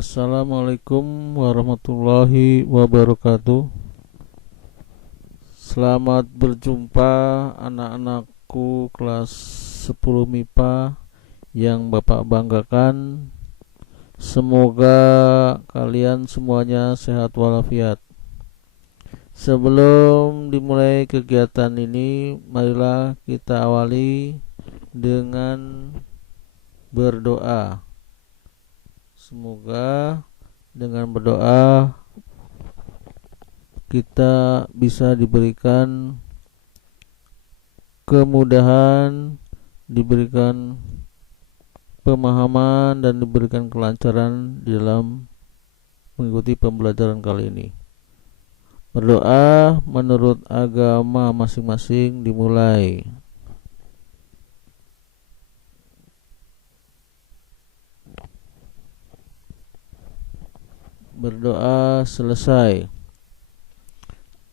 Assalamualaikum warahmatullahi wabarakatuh. Selamat berjumpa anak-anakku kelas 10 MIPA yang Bapak banggakan. Semoga kalian semuanya sehat walafiat. Sebelum dimulai kegiatan ini, marilah kita awali dengan berdoa. Semoga dengan berdoa kita bisa diberikan kemudahan, diberikan pemahaman, dan diberikan kelancaran di dalam mengikuti pembelajaran kali ini. Berdoa menurut agama masing-masing dimulai. Berdoa selesai.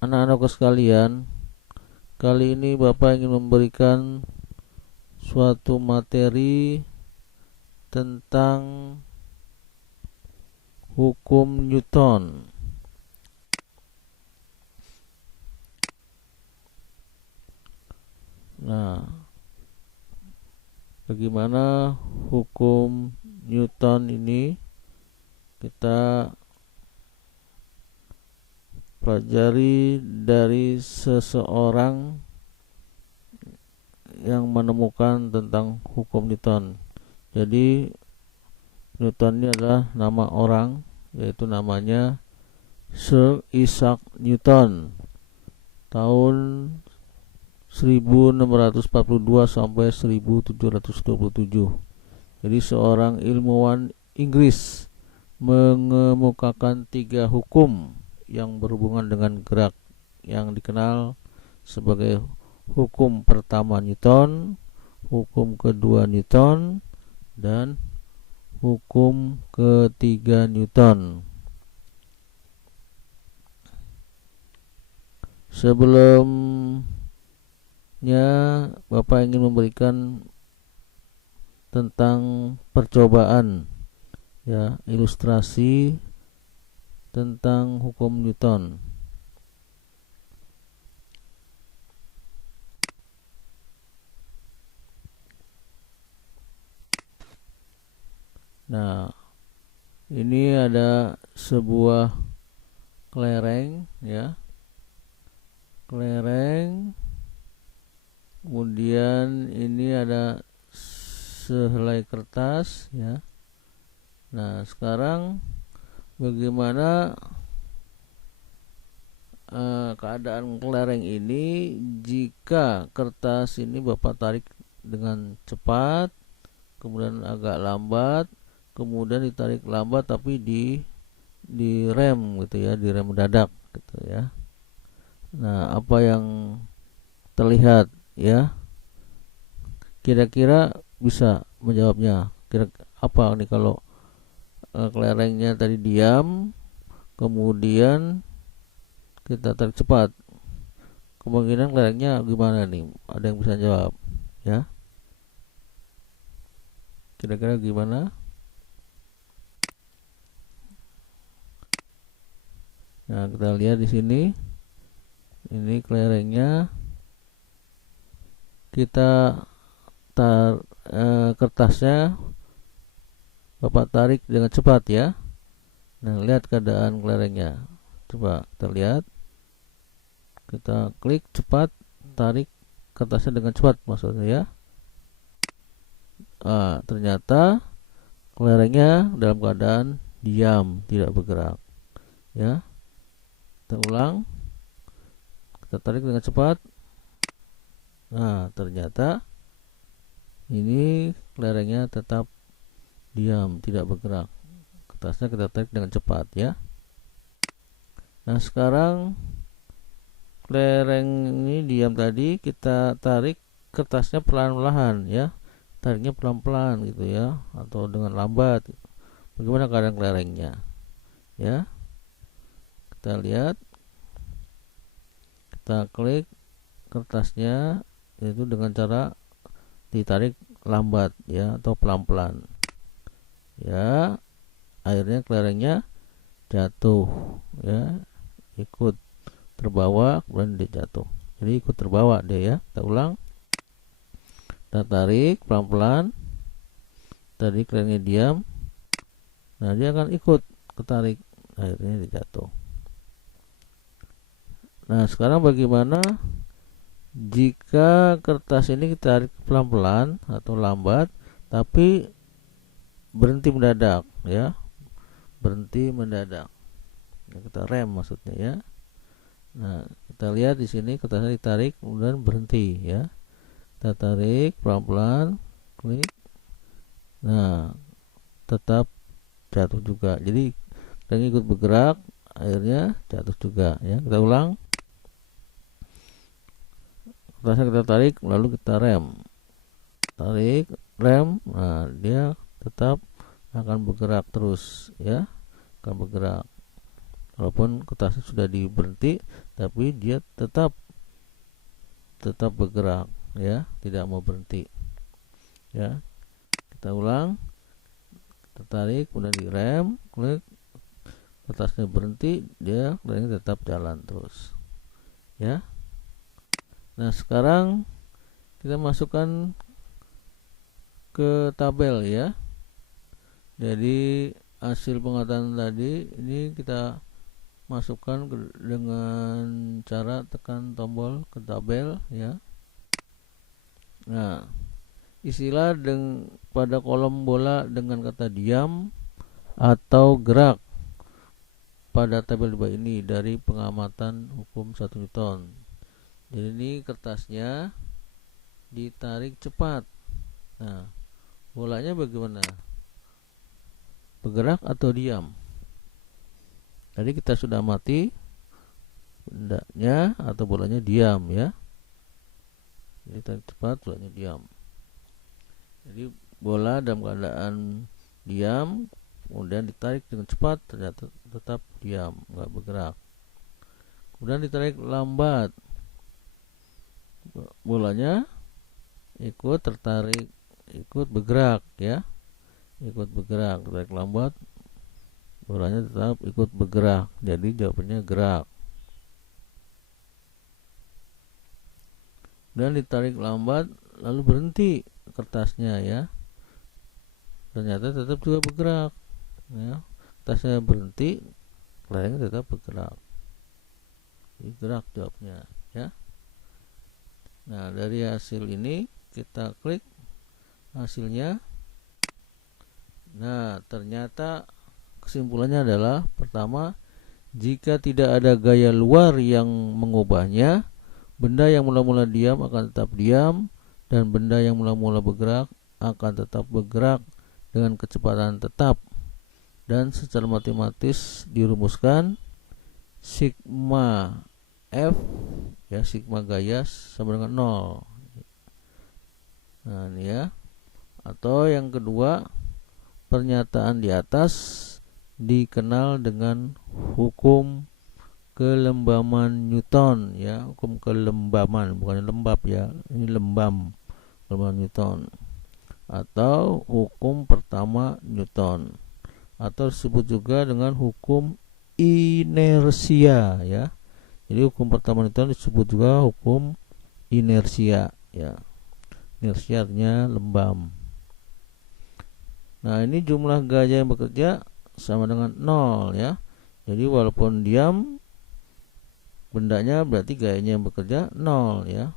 Anak-anakku sekalian, kali ini Bapak ingin memberikan suatu materi tentang hukum Newton. Nah, bagaimana hukum Newton ini kita pelajari dari seseorang yang menemukan tentang hukum Newton. Jadi Newton ini adalah nama orang, yaitu namanya Sir Isaac Newton, tahun 1642 sampai 1727. Jadi seorang ilmuwan Inggris mengemukakan 3 hukum yang berhubungan dengan gerak yang dikenal sebagai hukum pertama Newton, hukum kedua Newton, dan hukum ketiga Newton. Sebelumnya Bapak ingin memberikan tentang percobaan, ya, ilustrasi tentang hukum Newton. Nah, ini ada sebuah kelereng, ya, kelereng. Kemudian ini ada sehelai kertas, ya. Nah, sekarang bagaimana keadaan kelereng ini jika kertas ini Bapak tarik dengan cepat, kemudian agak lambat, kemudian ditarik lambat tapi di rem gitu ya, di rem mendadak gitu ya. Nah, apa yang terlihat ya? Kira-kira bisa menjawabnya. Kira apa nih kalau kelerengnya tadi diam, kemudian kita tarik cepat, kemungkinan kelerengnya gimana nih? Ada yang bisa jawab ya? Kira-kira gimana? Nah, kita lihat di sini. Ini kelerengnya. Kita kertasnya Bapak tarik dengan cepat ya. Nah, lihat keadaan kelerengnya. Coba kita lihat. Kita klik cepat, tarik kertasnya dengan cepat maksudnya ya. Ternyata kelerengnya dalam keadaan diam, tidak bergerak ya. Kita ulang. Kita tarik dengan cepat. Nah, ternyata ini kelerengnya tetap diam, tidak bergerak. Kertasnya kita tarik dengan cepat ya. Nah, sekarang kelereng ini diam tadi, kita tarik kertasnya pelan-pelan ya. Tariknya pelan-pelan gitu ya, atau dengan lambat. Bagaimana keadaan kelerengnya? Ya. Kita lihat. Kita klik kertasnya, yaitu dengan cara ditarik lambat ya, atau pelan-pelan ya. akhirnya kelerengnya jatuh, ya, ikut terbawa, kemudian dia jatuh. Jadi ikut terbawa dia, ya. Kita ulang. Kita tarik pelan-pelan. Tadi kelerengnya diam. Nah, dia akan ikut ketarik, akhirnya dia jatuh. Nah, sekarang bagaimana jika kertas ini kita tarik pelan-pelan atau lambat, tapi berhenti mendadak, ya, berhenti mendadak. Nah, kita rem maksudnya, ya. Nah, kita lihat di sini kertasnya ditarik kemudian berhenti, ya. Kita tarik pelan-pelan, klik. Nah, tetap jatuh juga. Jadi kita ikut bergerak, akhirnya jatuh juga, ya. Kita ulang. Kertasnya kita tarik lalu kita rem. Tarik, rem. Nah, dia tetap akan bergerak terus, ya. Akan bergerak. Walaupun kertasnya sudah diberhenti, tapi dia tetap bergerak, ya, tidak mau berhenti, ya. Kita ulang. Kita tarik kemudian direm, klik, kertasnya berhenti, dia tetap jalan terus, ya. Nah, sekarang kita masukkan ke tabel, ya. Jadi hasil pengataan tadi ini kita masukkan dengan cara tekan tombol ke tabel, ya. Nah, istilah pada kolom bola dengan kata diam atau gerak pada tabel 2 ini dari pengamatan hukum 1 Newton. Jadi ini kertasnya ditarik cepat. Nah, bolanya bagaimana? Bergerak atau diam? Tadi kita sudah amati bendanya atau bolanya diam, ya. Jadi tarik cepat, bolanya diam. Jadi bola dalam keadaan diam, kemudian ditarik dengan cepat, ternyata tetap diam, nggak bergerak. Kemudian ditarik lambat, bolanya ikut tertarik, ikut bergerak, ya. Ikut bergerak. Tarik lambat, bolanya tetap ikut bergerak. Jadi jawabannya gerak. Dan ditarik lambat lalu berhenti kertasnya, ya. Ternyata tetap juga bergerak, ya. Kertasnya berhenti, kelerengnya tetap bergerak. Jadi gerak jawabnya, ya. Nah, dari hasil ini kita klik hasilnya. Nah, ternyata kesimpulannya adalah pertama, jika tidak ada gaya luar yang mengubahnya, benda yang mula-mula diam akan tetap diam, dan benda yang mula-mula bergerak akan tetap bergerak dengan kecepatan tetap. Dan secara matematis dirumuskan sigma F, ya, sigma gaya sama dengan 0. Nah, ini, ya. Atau yang kedua, pernyataan di atas dikenal dengan hukum kelembaman Newton, ya. Hukum kelembaman, bukan lembab, ya. Ini lembam, kelembaman Newton. Atau hukum pertama Newton, atau disebut juga dengan hukum inersia, ya. Jadi hukum pertama Newton disebut juga hukum inersia, ya. Inersia artinya lembam. Nah, ini jumlah gaya yang bekerja sama dengan 0, ya. Jadi walaupun diam bendanya, berarti gayanya yang bekerja 0, ya.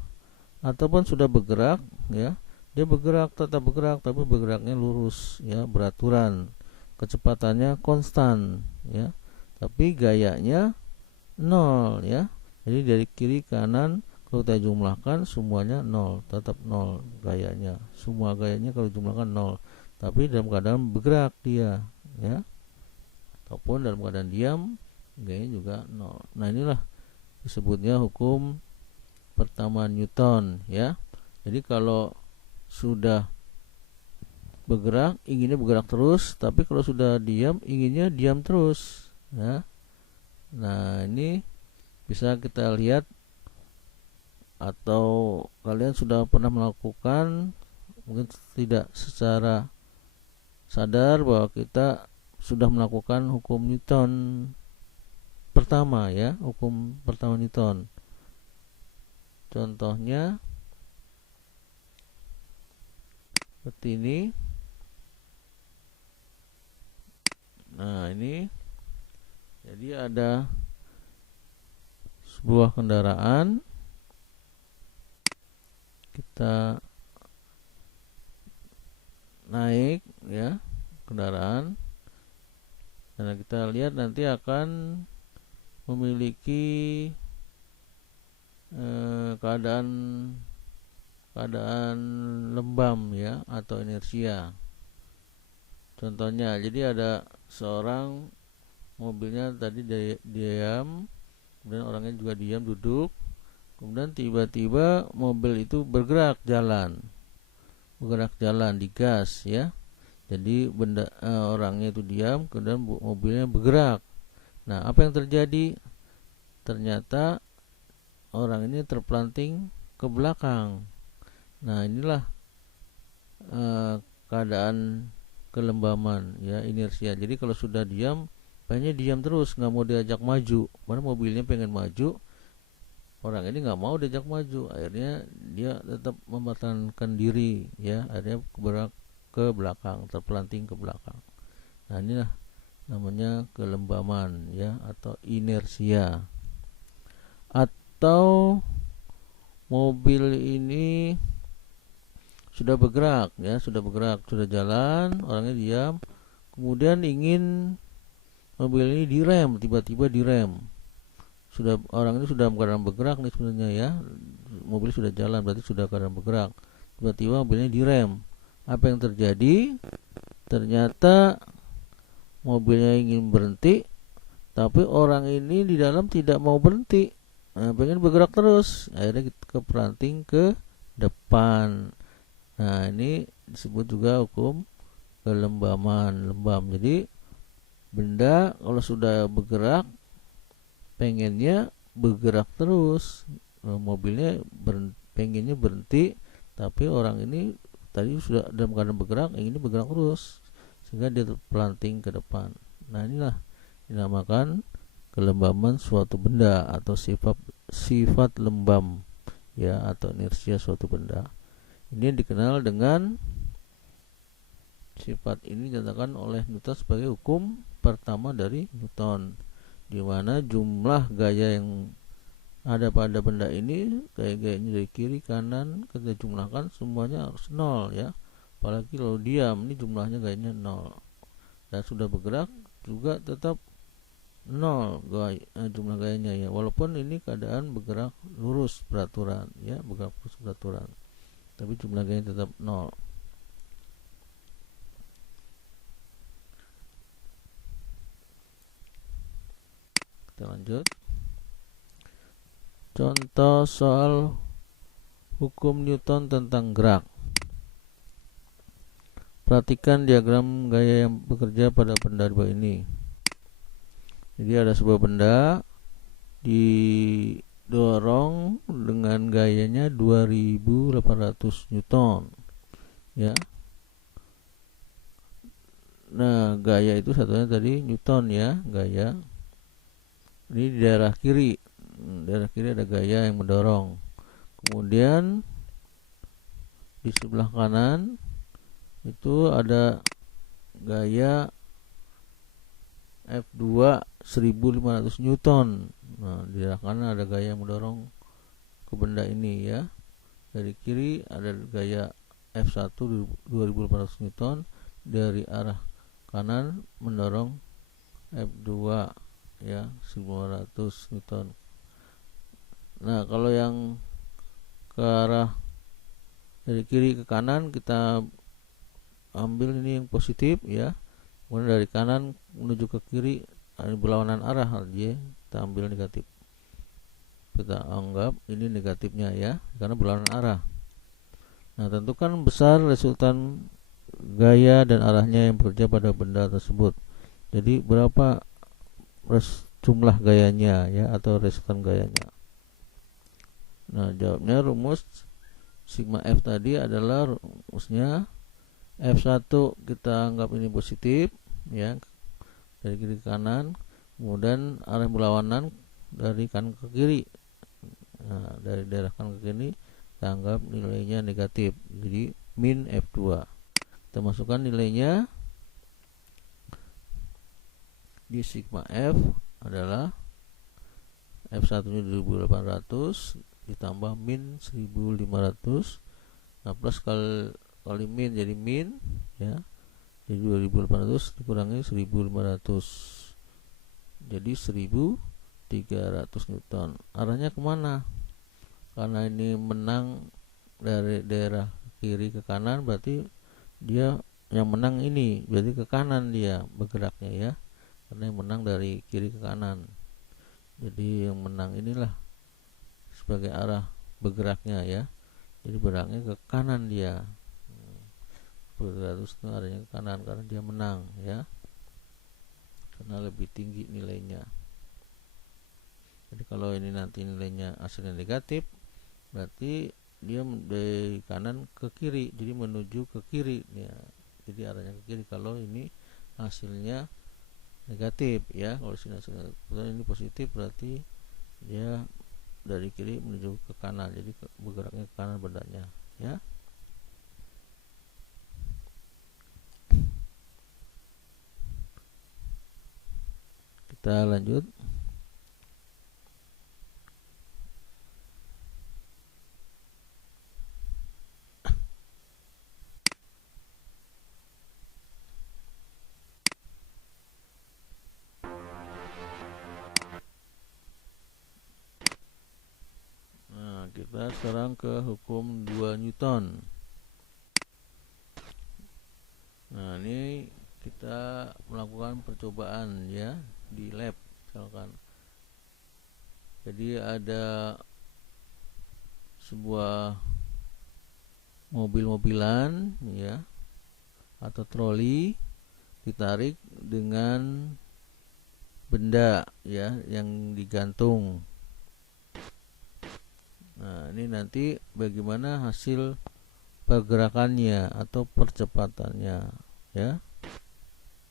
Ataupun sudah bergerak, ya, dia bergerak, tetap bergerak, tapi bergeraknya lurus, ya, beraturan. Kecepatannya konstan, ya, tapi gayanya 0, ya. Jadi dari kiri kanan kalau kita jumlahkan semuanya 0, tetap 0 gayanya. Semua gayanya kalau jumlahkan 0, tapi dalam keadaan bergerak dia, ya. Ataupun dalam keadaan diam, gayanya juga 0. Nah, inilah disebutnya hukum pertama Newton, ya. Jadi kalau sudah bergerak inginnya bergerak terus, tapi kalau sudah diam inginnya diam terus, ya. Nah, ini bisa kita lihat atau kalian sudah pernah melakukan, mungkin tidak secara sadar, bahwa kita sudah melakukan hukum Newton pertama, ya, hukum pertama Newton. Contohnya seperti ini. Nah, ini jadi ada sebuah kendaraan, kita naik, ya, kendaraan, dan kita lihat nanti akan memiliki keadaan lembam, ya, atau inersia. Contohnya, jadi ada seorang, mobilnya tadi diam, kemudian orangnya juga diam, duduk, kemudian tiba-tiba mobil itu bergerak jalan, digas, ya. Jadi orangnya itu diam, kemudian mobilnya bergerak. Nah, apa yang terjadi? Ternyata orang ini terpelanting ke belakang. Nah, inilah keadaan kelembaman, ya, inersia. Jadi kalau sudah diam, pengennya diam terus, nggak mau diajak maju. Karena mobilnya pengen maju, orang ini nggak mau diajak maju. Akhirnya dia tetap mempertahankan diri, ya. Akhirnya bergerak ke belakang, terpelanting ke belakang. Nah, inilah namanya kelembaman, ya, atau inersia. Atau mobil ini sudah bergerak, ya, sudah jalan, orangnya diam, kemudian ingin mobil ini direm, tiba-tiba direm. Orang ini sudah keadaan bergerak nih sebenarnya, ya, mobil sudah jalan, berarti sudah keadaan bergerak, tiba-tiba mobilnya direm. Apa yang terjadi? Ternyata mobilnya ingin berhenti, tapi orang ini di dalam tidak mau berhenti, pengen bergerak terus, akhirnya keperanting ke depan. Nah, ini disebut juga hukum kelembaman, lembam. Jadi benda kalau sudah bergerak, pengennya bergerak terus, mobilnya pengennya berhenti, tapi orang ini tadi sudah dalam keadaan bergerak, inginnya bergerak terus, sehingga dia terpelanting ke depan. Nah, inilah dinamakan kelembaman suatu benda atau sifat lembam, ya, atau inersia suatu benda. Ini dikenal dengan sifat ini dinyatakan oleh Newton sebagai hukum pertama dari Newton, di mana jumlah gaya yang ada pada benda ini, gaya-gayanya dari kiri kanan, kita jumlahkan semuanya harus 0, ya. Apalagi kalau diam, ini jumlahnya gayanya 0. Dan sudah bergerak juga tetap 0 jumlah gayanya, ya. Walaupun ini keadaan bergerak lurus beraturan, ya, bergerak lurus beraturan, tapi jumlah gayanya tetap 0. Kita lanjut. Contoh soal hukum Newton tentang gerak. Perhatikan diagram gaya yang bekerja pada benda di bawah ini. Jadi ada sebuah benda didorong dengan gayanya 2800 Newton, ya. Nah, gaya itu satunya tadi Newton, ya, gaya. Ini di daerah kiri ada gaya yang mendorong. Kemudian di sebelah kanan itu ada gaya F2 1500 Newton. Nah, di daerah kanan ada gaya yang mendorong ke benda ini, ya. Dari kiri ada gaya F1 2800 Newton, dari arah kanan mendorong F2, ya, 1500 Newton. Nah, kalau yang ke arah dari kiri ke kanan, kita ambil ini yang positif, ya. Kemudian dari kanan menuju ke kiri berlawanan arah, ya, kita ambil negatif. Kita anggap ini negatifnya, ya, karena berlawanan arah. Nah, tentukan besar resultan gaya dan arahnya yang bekerja pada benda tersebut. Jadi berapa jumlah gayanya, ya, atau resultan gayanya. Nah, jawabnya rumus sigma F tadi adalah rumusnya F1 kita anggap ini positif, ya, dari kiri ke kanan, kemudian arah berlawanan dari kanan ke kiri. Nah, dari daerah kanan ke kiri kita anggap nilainya negatif, jadi min F2. Kita masukkan nilainya di sigma F adalah F1 nya 2800 ditambah min 1500. Nah, plus kali min jadi min ya. Jadi 2800 dikurangi 1500. Jadi 1300 Newton. Arahnya kemana? Karena ini menang dari daerah kiri ke kanan, berarti dia yang menang ini, berarti ke kanan dia bergeraknya ya. Karena yang menang dari kiri ke kanan. Jadi yang menang inilah sebagai arah bergeraknya ya. Jadi bergeraknya ke kanan dia. 100 itu arahnya ke kanan karena dia menang ya. Karena lebih tinggi nilainya. Jadi kalau ini nanti nilainya hasilnya negatif, berarti dia dari kanan ke kiri, jadi menuju ke kiri ya. Jadi arahnya ke kiri kalau ini hasilnya negatif ya. Kalau ini positif berarti dia dari kiri menuju ke kanan, jadi bergeraknya ke kanan bendanya ya. Kita lanjut. Kita sekarang ke hukum 2 Newton. Nah, ini kita melakukan percobaan ya di lab misalkan. Jadi ada sebuah mobil-mobilan ya atau troli ditarik dengan benda ya yang digantung. Nah, ini nanti bagaimana hasil pergerakannya atau percepatannya ya.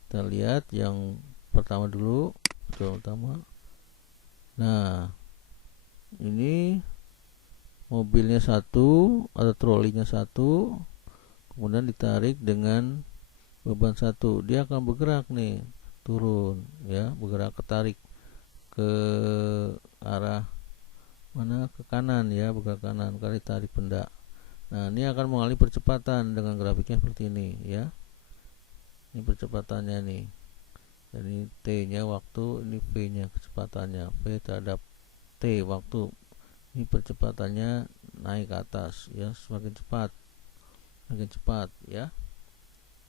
Kita lihat yang pertama dulu, yang pertama. Nah, ini mobilnya satu atau trolinya satu, kemudian ditarik dengan beban satu. Dia akan bergerak nih, turun ya, bergerak ketarik ke arah mana, ke kanan ya, bergerak kanan kali tarik benda. Nah, ini akan mengalami percepatan dengan grafiknya seperti ini ya. Ini percepatannya nih. Jadi T-nya waktu, ini V-nya kecepatannya. V terhadap T waktu. Ini percepatannya naik ke atas ya, semakin cepat. Semakin cepat ya.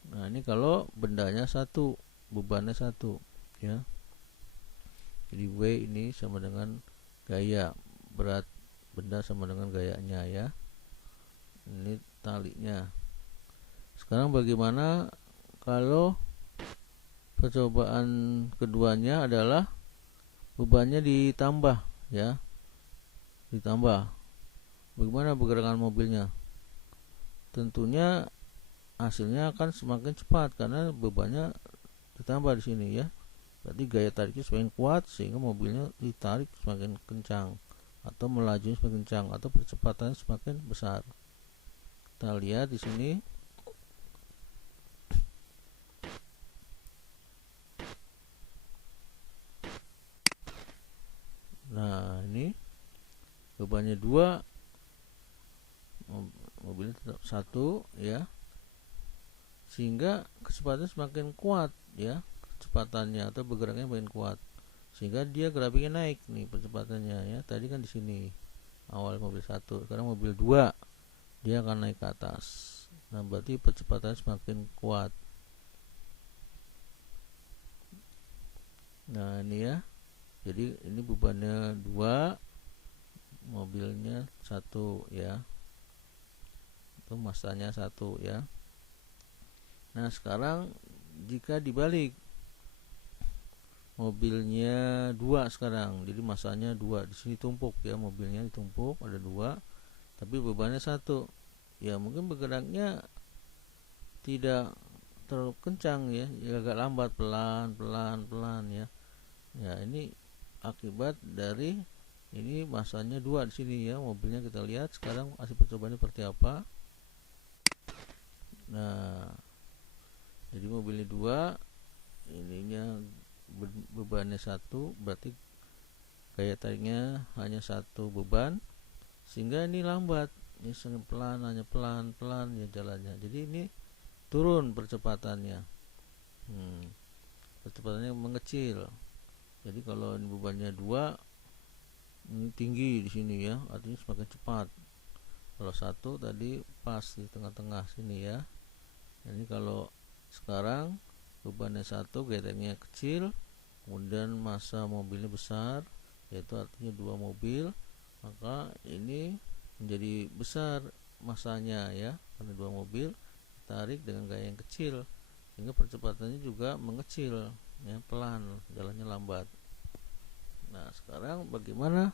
Nah, ini kalau bendanya satu, bebannya satu ya. Jadi W ini sama dengan gaya, berat benda sama dengan gayanya ya. Ini talinya. Sekarang bagaimana kalau percobaan keduanya adalah bebannya ditambah ya, ditambah. Bagaimana pergerakan mobilnya? Tentunya hasilnya akan semakin cepat karena bebannya ditambah di sini ya. Berarti gaya tariknya semakin kuat sehingga mobilnya ditarik semakin kencang atau melaju semakin kencang atau percepatannya semakin besar. Kita lihat di sini. Nah, ini bebannya 2, mobilnya tetap 1 ya. Sehingga kecepatannya semakin kuat ya, kecepatannya atau bergeraknya semakin kuat. Sehingga dia grafiknya naik nih percepatannya ya. Tadi kan di sini awal mobil 1, sekarang mobil 2 dia akan naik ke atas. Nah, berarti percepatannya semakin kuat. Nah, ini ya. Jadi ini bebannya 2, mobilnya 1 ya. Itu masanya 1 ya. Nah, sekarang jika dibalik, mobilnya 2 sekarang, jadi masanya 2. Di sini tumpuk ya, mobilnya ditumpuk ada 2, tapi bebannya 1. Ya, mungkin bergeraknya tidak terlalu kencang ya, agak lambat, pelan ya. Ya, ini akibat dari ini masanya 2 di sini ya. Mobilnya kita lihat sekarang hasil percobaannya seperti apa. Nah, jadi mobilnya 2, ininya bebannya 1, berarti gaya tariknya hanya 1 beban, sehingga ini lambat. Ini sangat pelan, hanya pelan ya jalannya. Jadi ini turun percepatannya. Percepatannya mengecil. Jadi kalau ini bebannya 2, ini tinggi di sini ya, artinya semakin cepat. Kalau 1 tadi pas di tengah-tengah sini ya. Ini kalau sekarang bebannya 1, gaya kecil, kemudian massa mobilnya besar, yaitu artinya 2 mobil, maka ini menjadi besar massanya ya, karena 2 mobil tarik dengan gaya yang kecil, sehingga percepatannya juga mengecil ya, pelan, jalannya lambat. Nah, sekarang bagaimana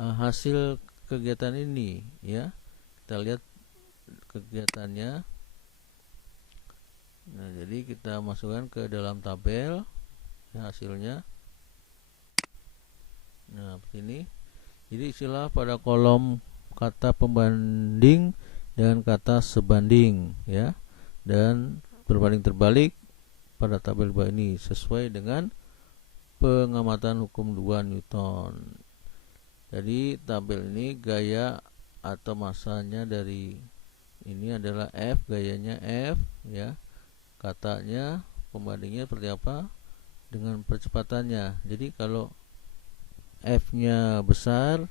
hasil kegiatan ini ya? Kita lihat kegiatannya. Nah, jadi kita masukkan ke dalam tabel ya, hasilnya. Nah, seperti ini. Jadi istilah pada kolom kata pembanding dengan kata sebanding ya, dan berbanding terbalik pada tabel bawah ini sesuai dengan pengamatan hukum 2 Newton. Jadi tabel ini gaya atau massanya dari ini adalah F, gayanya F ya. Katanya pembandingnya seperti apa dengan percepatannya. Jadi kalau F-nya besar,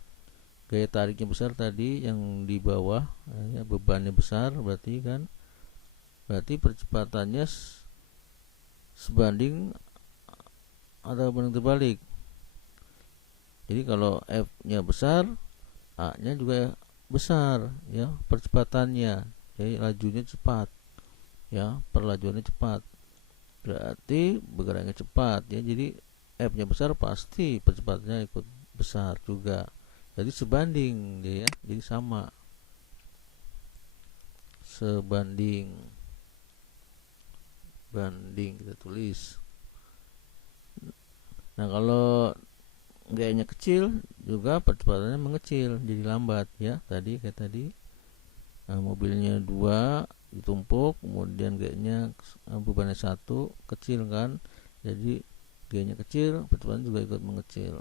gaya tariknya besar tadi yang di bawah ya, bebannya besar, berarti percepatannya sebanding atau berbanding terbalik. Jadi kalau F-nya besar, A-nya juga besar ya, percepatannya. Jadi lajunya cepat ya, perlajuannya cepat, berarti bergeraknya cepat ya. Jadi F-nya besar, pasti percepatannya ikut besar juga. Jadi sebanding dia ya, jadi sama, sebanding, banding kita tulis. Nah, kalau gayanya kecil juga percepatannya mengecil, jadi lambat ya. Kayak tadi mobilnya 2 ditumpuk, kemudian gayanya bebannya 1, kecil kan, jadi gayanya kecil, percepatan juga ikut mengecil.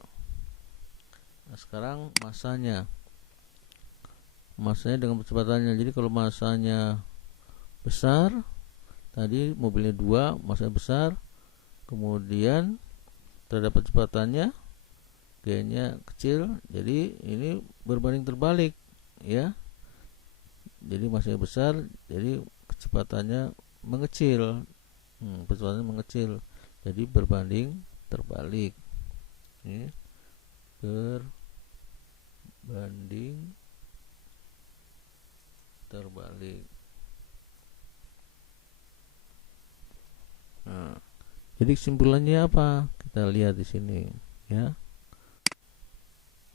Nah, sekarang massanya dengan percepatannya. Jadi kalau massanya besar, tadi mobilnya 2, massanya besar, kemudian terhadap percepatannya gayanya kecil, jadi ini berbanding terbalik ya. Jadi massanya besar, jadi kecepatannya mengecil, percepatannya mengecil, jadi berbanding terbalik. Ini berbanding terbalik. Nah, jadi kesimpulannya apa? Kita lihat di sini ya.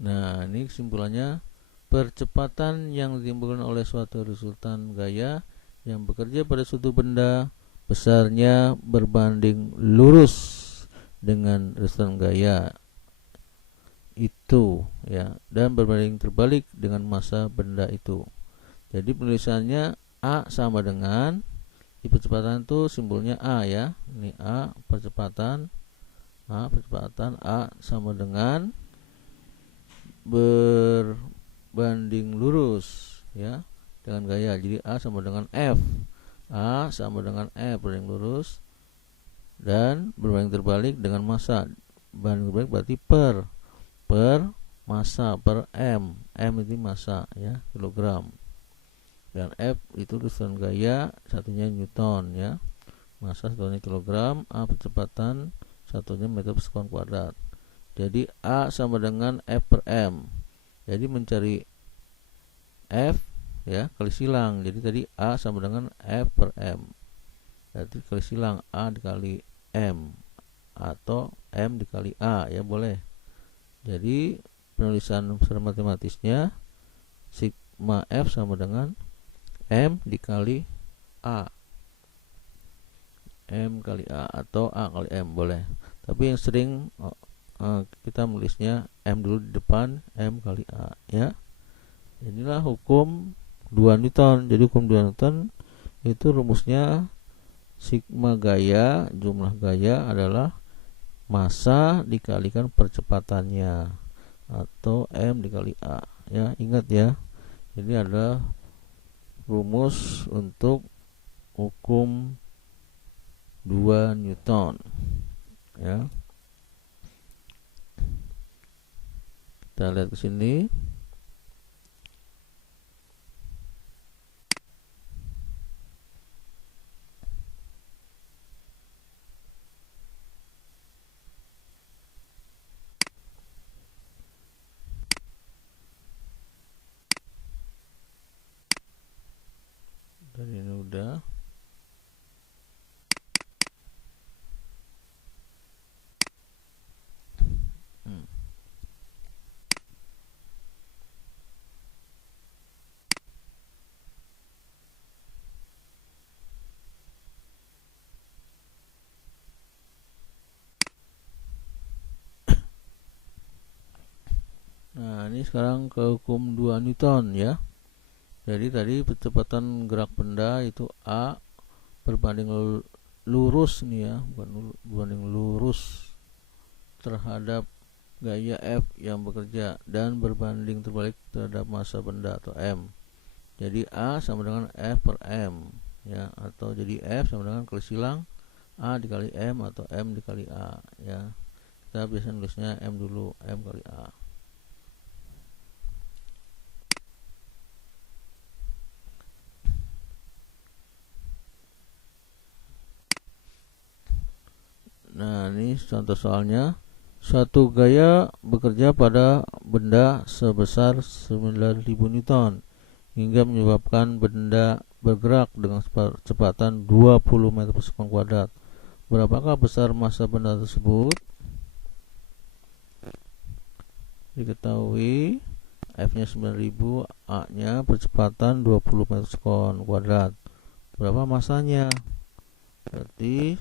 Nah, ini kesimpulannya, percepatan yang ditimbulkan oleh suatu resultan gaya yang bekerja pada suatu benda besarnya berbanding lurus dengan resultan gaya itu ya, dan berbanding terbalik dengan massa benda itu. Jadi penulisannya A sama dengan, di percepatan itu simbolnya A ya. Ini A, percepatan A sama dengan berbanding lurus ya dengan gaya. Jadi A sama dengan F, berbanding lurus, dan berbanding terbalik dengan massa. Banding terbalik berarti per massa, per M itu massa ya, kilogram, dan F itu rujukan gaya, satunya Newton ya, massa satunya kilogram, A percepatan, satunya meter per sekon kuadrat. Jadi A sama dengan F per M. Jadi mencari F ya, kali silang. Jadi tadi A sama dengan F per M. Berarti kali silang A dikali M atau M dikali A ya, boleh. Jadi penulisan secara matematisnya sigma F sama dengan M dikali A. M kali A atau A kali M boleh, tapi yang sering kita menulisnya M dulu di depan, M kali A ya. Inilah hukum 2 Newton. Jadi hukum 2 Newton itu rumusnya sigma gaya, jumlah gaya adalah massa dikalikan percepatannya atau M dikali A ya. Ingat ya, ini adalah rumus untuk hukum 2 Newton ya. Kita lihat ke sini. Dan ini udah. Nah, ini sekarang ke hukum 2 Newton ya. Jadi tadi percepatan gerak benda itu A berbanding lurus nih ya, bukan berbanding lurus terhadap gaya F yang bekerja dan berbanding terbalik terhadap massa benda atau M. Jadi A sama dengan F per M ya, atau jadi F sama dengan kali silang A dikali M atau M dikali A ya. Kita biasa nulisnya M dulu, M kali A. Nah, ini contoh soalnya. Suatu gaya bekerja pada benda sebesar 9.000 Newton hingga menyebabkan benda bergerak dengan kecepatan 20 meter per sekon kuadrat. Berapakah besar massa benda tersebut? Diketahui F-nya 9.000, A-nya percepatan 20 meter per sekon kuadrat. Berapa massanya? Berarti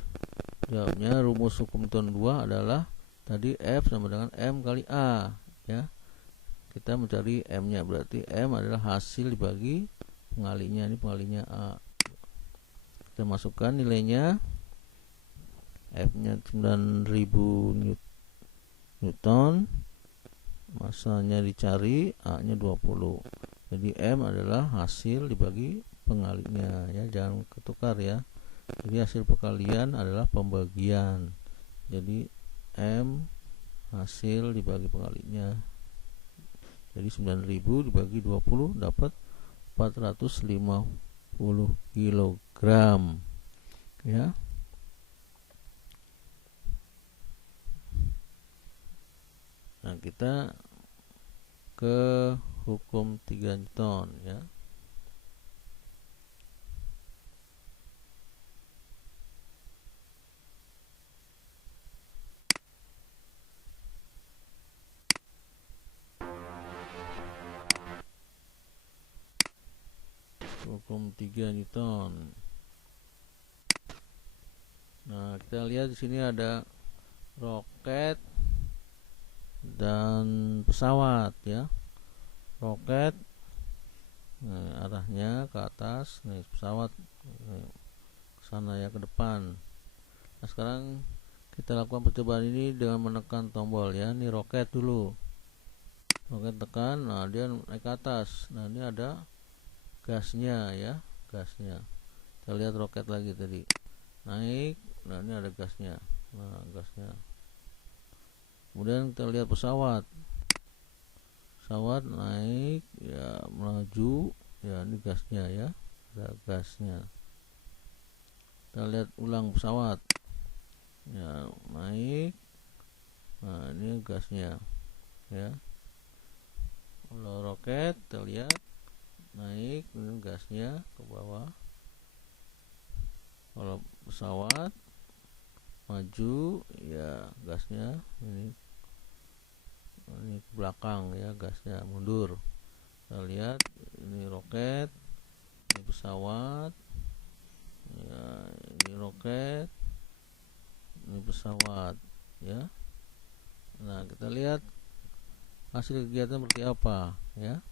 jawabnya rumus hukum Newton 2 adalah tadi F sama dengan M kali A ya. Kita mencari M nya, berarti M adalah hasil dibagi pengalinya. Ini pengalinya A. Kita masukkan nilainya. F nya 9.000 Newton, massanya dicari, A nya 20. Jadi M adalah hasil dibagi pengalinya ya, jangan ketukar ya. Jadi hasil perkalian adalah pembagian. Jadi M hasil dibagi pengalinya. Jadi 9.000 dibagi 20 dapat 450 kg ya. Nah, kita ke hukum 3 Newton ya. Hukum 3 Newton. Nah, kita lihat di sini ada roket dan pesawat ya. Roket arahnya ke atas, nih pesawat ke sana ya, ke depan. Nah, sekarang kita lakukan percobaan ini dengan menekan tombol ya. Ini roket dulu. Roket tekan, nah dia naik ke atas. Nah, ini ada gasnya ya, gasnya. Kita lihat roket lagi tadi naik, nah ini ada gasnya. Nah, gasnya. Kemudian kita lihat pesawat naik ya, melaju ya, ini gasnya ya, ada gasnya. Kita lihat ulang pesawat ya, naik, nah ini gasnya ya. Kalau roket kita lihat naik, ini gasnya ke bawah. Kalau pesawat maju ya, gasnya ini ke belakang ya, gasnya mundur. Kita lihat ini roket, ini pesawat ya, ini roket, Ini pesawat, ya. Nah, kita lihat hasil kegiatan seperti apa, ya.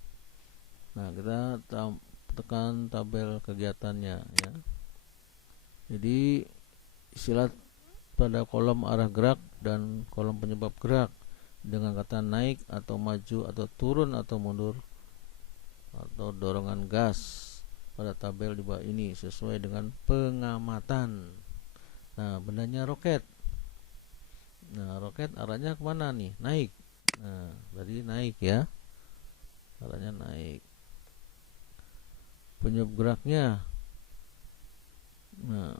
Nah, kita tekan tabel kegiatannya, ya. Jadi istilah pada kolom arah gerak dan kolom penyebab gerak dengan kata naik atau maju atau turun atau mundur atau dorongan gas pada tabel di bawah ini sesuai dengan pengamatan. Nah, bendanya roket. Nah, roket arahnya kemana nih? Naik. Nah, berarti naik, ya. Arahnya naik. Penyebab geraknya. Nah,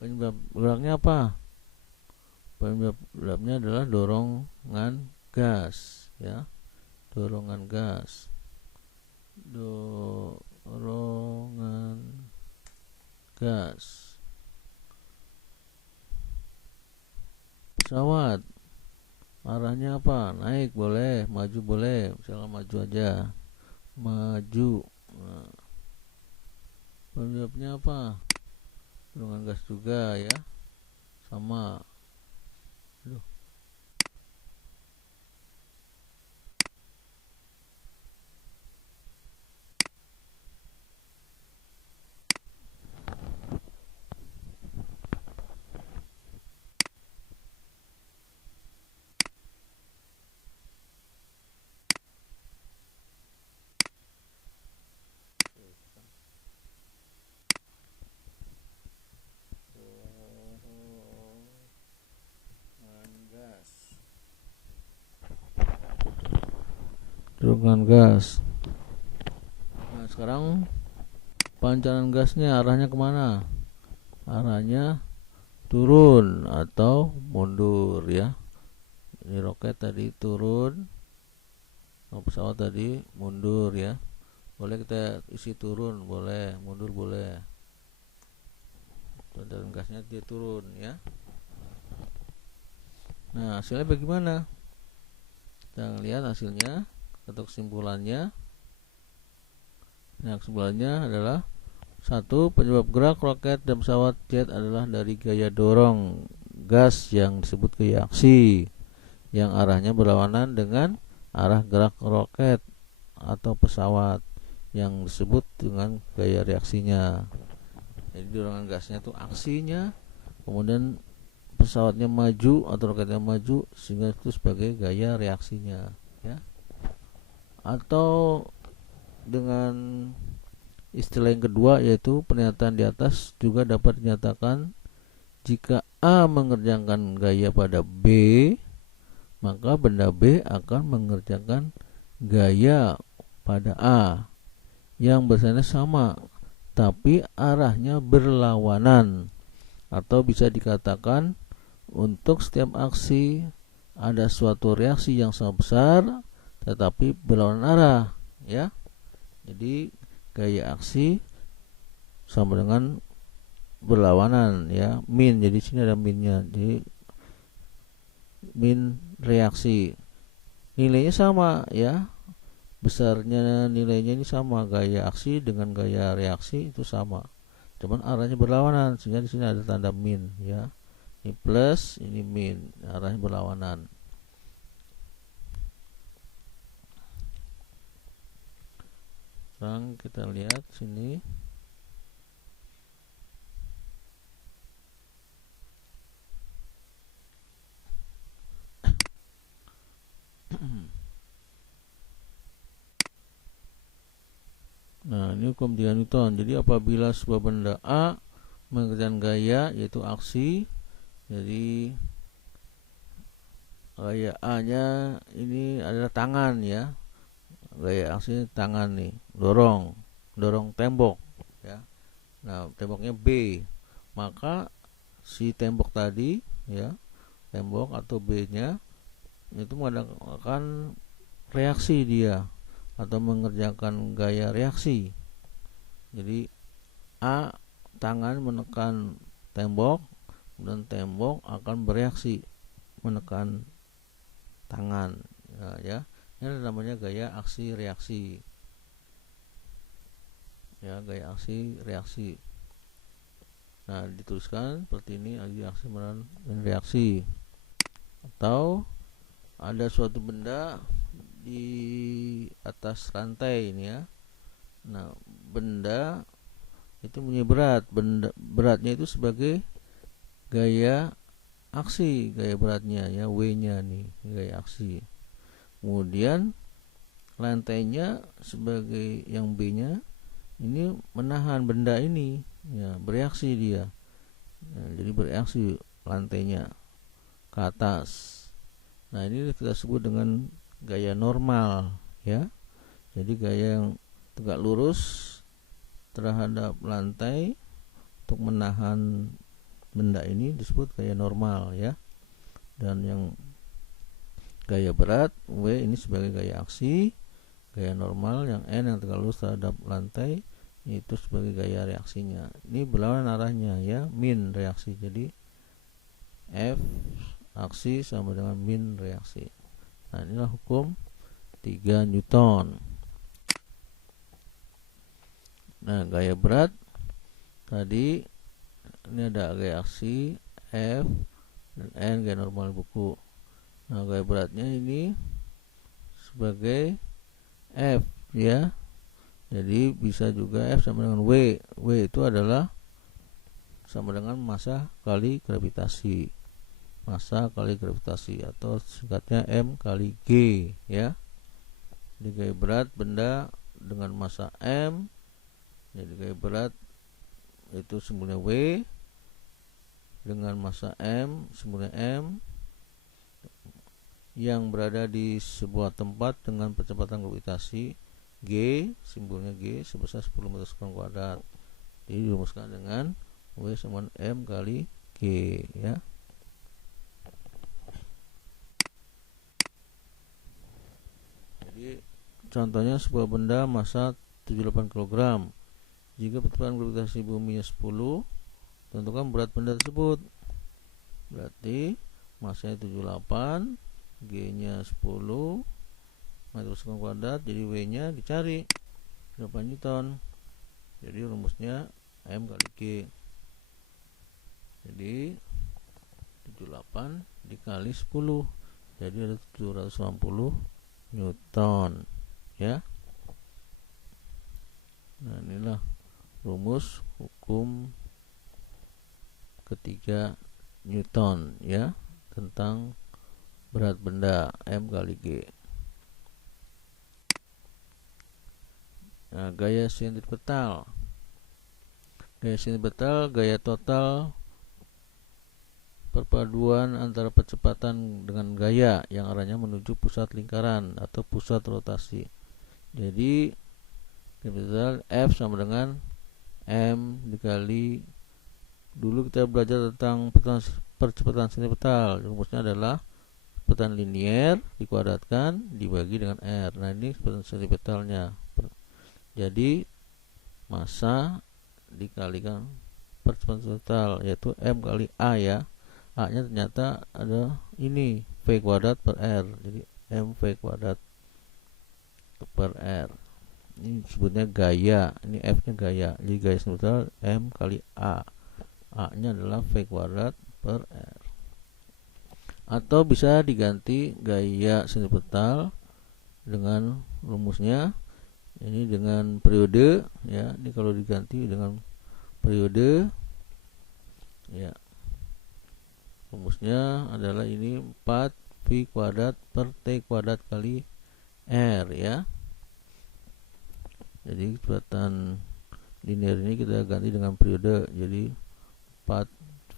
penyebab geraknya apa? Penyebab geraknya adalah dorongan gas, ya. Dorongan gas. Dorongan gas. Pesawat arahnya apa? Naik boleh, maju boleh. Misalnya maju aja. Maju. Nah, penyebabnya apa? Dorongan gas juga, ya. Sama. Aduh. Dorongan gas. Nah, sekarang pancaran gasnya arahnya kemana? Arahnya turun atau mundur, ya. Ini roket tadi turun, pesawat tadi mundur, ya. Boleh kita isi turun, boleh, mundur boleh. Pancaran gasnya dia turun, ya. Nah, hasilnya bagaimana? Kita lihat hasilnya atau kesimpulannya. Nah, kesimpulannya adalah 1. Penyebab gerak roket dan pesawat jet adalah dari gaya dorong gas yang disebut gaya aksi, yang arahnya berlawanan dengan arah gerak roket atau pesawat yang disebut dengan gaya reaksinya. Jadi dorongan gasnya itu aksinya, kemudian pesawatnya maju atau roketnya maju, sehingga itu sebagai gaya reaksinya, ya. Atau dengan istilah yang kedua, yaitu pernyataan di atas juga dapat dinyatakan jika A mengerjakan gaya pada B, maka benda B akan mengerjakan gaya pada A yang besarnya sama tapi arahnya berlawanan. Atau bisa dikatakan untuk setiap aksi ada suatu reaksi yang sama besar tetapi berlawanan arah, ya. Jadi gaya aksi sama dengan berlawanan, ya. Min, jadi sini ada minnya. Jadi min reaksi nilainya sama, ya. Besarnya nilainya ini sama, gaya aksi dengan gaya reaksi itu sama. Cuman arahnya berlawanan, sehingga di sini ada tanda min, ya. Ini plus, ini min, arahnya berlawanan. Sekarang kita lihat sini. Nah, ini hukum 3 Newton. Jadi apabila sebuah benda A mengerjakan gaya, yaitu aksi, jadi gaya A-nya ini adalah tangan, ya. Gaya aksi tangan nih, dorong tembok, ya. Nah, temboknya B, maka si tembok tadi, ya, tembok atau B-nya itu mengadakan reaksi dia atau mengerjakan gaya reaksi. Jadi A, tangan menekan tembok, dan tembok akan bereaksi menekan tangan, ya. Ini namanya gaya aksi reaksi, ya, gaya aksi reaksi. Nah, dituliskan seperti ini, aksi dan reaksi. Atau ada suatu benda di atas rantai ini ya. Nah, benda itu punya berat, beratnya itu sebagai gaya aksi, gaya beratnya ya, W-nya nih, gaya aksi. Kemudian lantainya sebagai yang B-nya ini menahan benda ini ya, bereaksi dia. Nah, jadi bereaksi lantainya ke atas. Nah, ini kita sebut dengan gaya normal ya. Jadi gaya yang tegak lurus terhadap lantai untuk menahan benda ini disebut gaya normal ya. Dan yang gaya berat W ini sebagai gaya aksi, gaya normal yang N yang tegak lurus terhadap lantai itu sebagai gaya reaksinya. Ini berlawanan arahnya ya, min reaksi. Jadi F aksi sama dengan min reaksi. Nah, inilah hukum 3 Newton. Nah, gaya berat tadi ini ada gaya aksi F dan N gaya normal buku. Nah, gaya beratnya ini sebagai F ya. Jadi bisa juga F sama dengan W. W itu adalah sama dengan massa kali gravitasi. Massa kali gravitasi atau singkatnya M kali G ya. Jadi gaya berat benda dengan massa M. Jadi gaya berat itu simbolnya W dengan massa M, simbolnya M, yang berada di sebuah tempat dengan percepatan gravitasi G, simbolnya G sebesar 10 meter kuadrat. Jadi dirumuskan dengan W sama M kali G ya. Jadi contohnya sebuah benda massa 78 kg. Jika percepatan gravitasi buminya 10, tentukan berat benda tersebut. Berarti massanya 78, G-nya 10 meter persegi kuadrat, jadi W-nya dicari 8 Newton. Jadi rumusnya M kali G. Jadi 78 dikali 10, jadi ada 780 Newton ya. Nah, inilah rumus hukum ketiga Newton ya, tentang berat benda M kali G. Nah, gaya sentripetal. Gaya sentripetal gaya total perpaduan antara percepatan dengan gaya yang arahnya menuju pusat lingkaran atau pusat rotasi. Jadi sentripetal F sama dengan M dikali, dulu kita belajar tentang percepatan sentripetal. Rumusnya adalah percepatan linier dikuadratkan dibagi dengan R. Nah, ini percepatan sentripetalnya. Jadi massa dikalikan percepatan sentripetal, yaitu M kali A ya. A nya ternyata ada ini V kuadrat per R, jadi M V kuadrat per R. Ini sebutnya gaya, ini F nya gaya, jadi gaya sentripetal M kali A. A nya adalah V kuadrat per R. Atau bisa diganti gaya sentripetal dengan rumusnya ini dengan periode ya. Ini kalau diganti dengan periode ya, rumusnya adalah ini 4 V kuadrat per T kuadrat kali R ya. Jadi kecepatan linear ini kita ganti dengan periode, jadi 4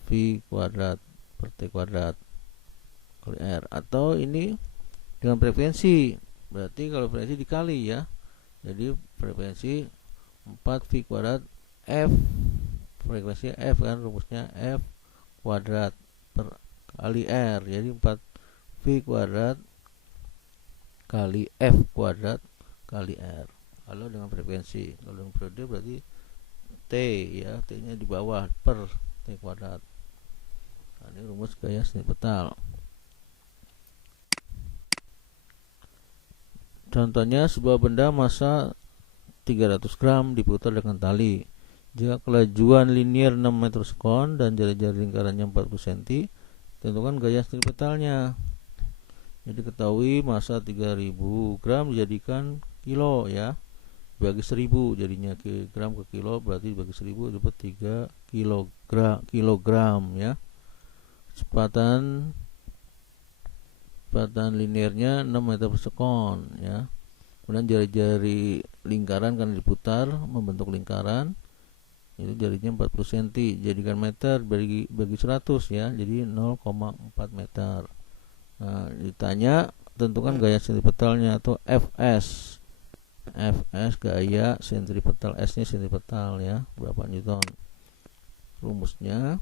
V kuadrat per T kuadrat kali R. Atau ini dengan frekuensi, berarti kalau frekuensi dikali ya. Jadi frekuensi 4 V kuadrat F, frekuensi F kan, rumusnya F kuadrat per kali R, jadi 4 V kuadrat kali F kuadrat kali R. Kalau dengan frekuensi, kalau dengan periode berarti T ya, T nya di bawah per T kuadrat. Nah, ini rumus gaya sentripetal. Contohnya sebuah benda massa 300 gram diputar dengan tali. Jika kelajuan linear 6 meter sekon dan jari-jari lingkarannya 40 cm, tentukan gaya sentripetalnya. Jadi ketahui massa 3000 gram dijadikan kilo ya, bagi 1000 jadinya gram ke kilo, berarti bagi 1000 dapat 3 kilogram ya. Kecepatan linearnya 6 meter per sekon ya. Kemudian jari-jari lingkaran kan diputar membentuk lingkaran, itu jarinya 40 cm, jadikan meter bagi 100 ya, jadi 0,4 meter. Nah, ditanya tentukan gaya sentripetalnya atau Fs. Gaya sentripetal, S nya sentripetal ya, berapa newton. Rumusnya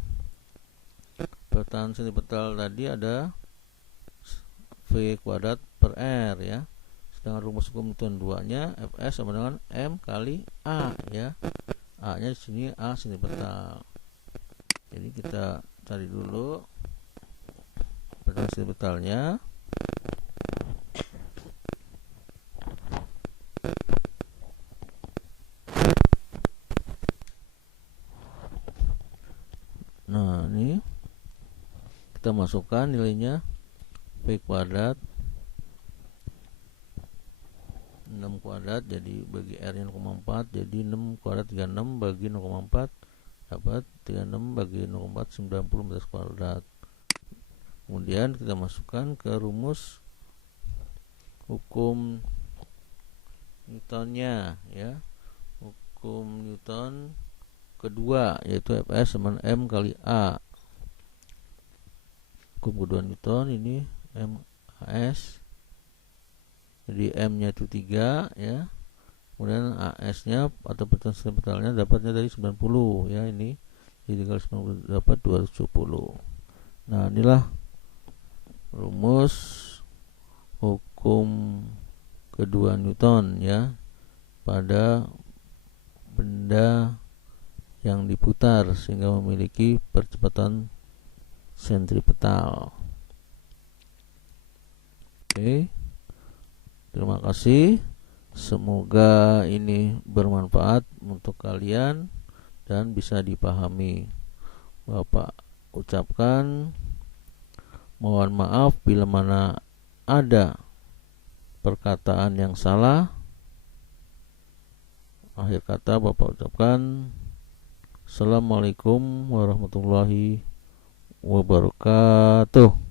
pertahanan sentripetal tadi ada V kuadrat per R ya. Sedangkan rumus hukum Newton 2 nya Fs sama dengan M kali A ya. A nya di sini A sentripetal. Jadi kita cari dulu pertahanan sentripetalnya. Nah, ini kita masukkan nilainya V kuadrat 6 kuadrat, jadi bagi R nya 0,4, jadi 6 kuadrat 36 bagi 0,4 dapat 36 bagi 0,4 90 meter kuadrat. Kemudian kita masukkan ke rumus hukum Newtonnya ya. Hukum Newton kedua yaitu Fs sama M kali A. Hukum kedua Newton ini MAS, jadi M nya itu 3 ya, kemudian AS nya atau pertahanan sentripetalnya dapatnya dari 90 ya, ini jadi kalau 90 dapat 270. Nah, inilah rumus hukum kedua Newton ya pada benda yang diputar sehingga memiliki percepatan sentripetal. Oke. Terima kasih. Semoga ini bermanfaat untuk kalian dan bisa dipahami. Bapak ucapkan mohon maaf bila mana ada perkataan yang salah. Akhir kata Bapak ucapkan Assalamualaikum warahmatullahi wabarakatuh.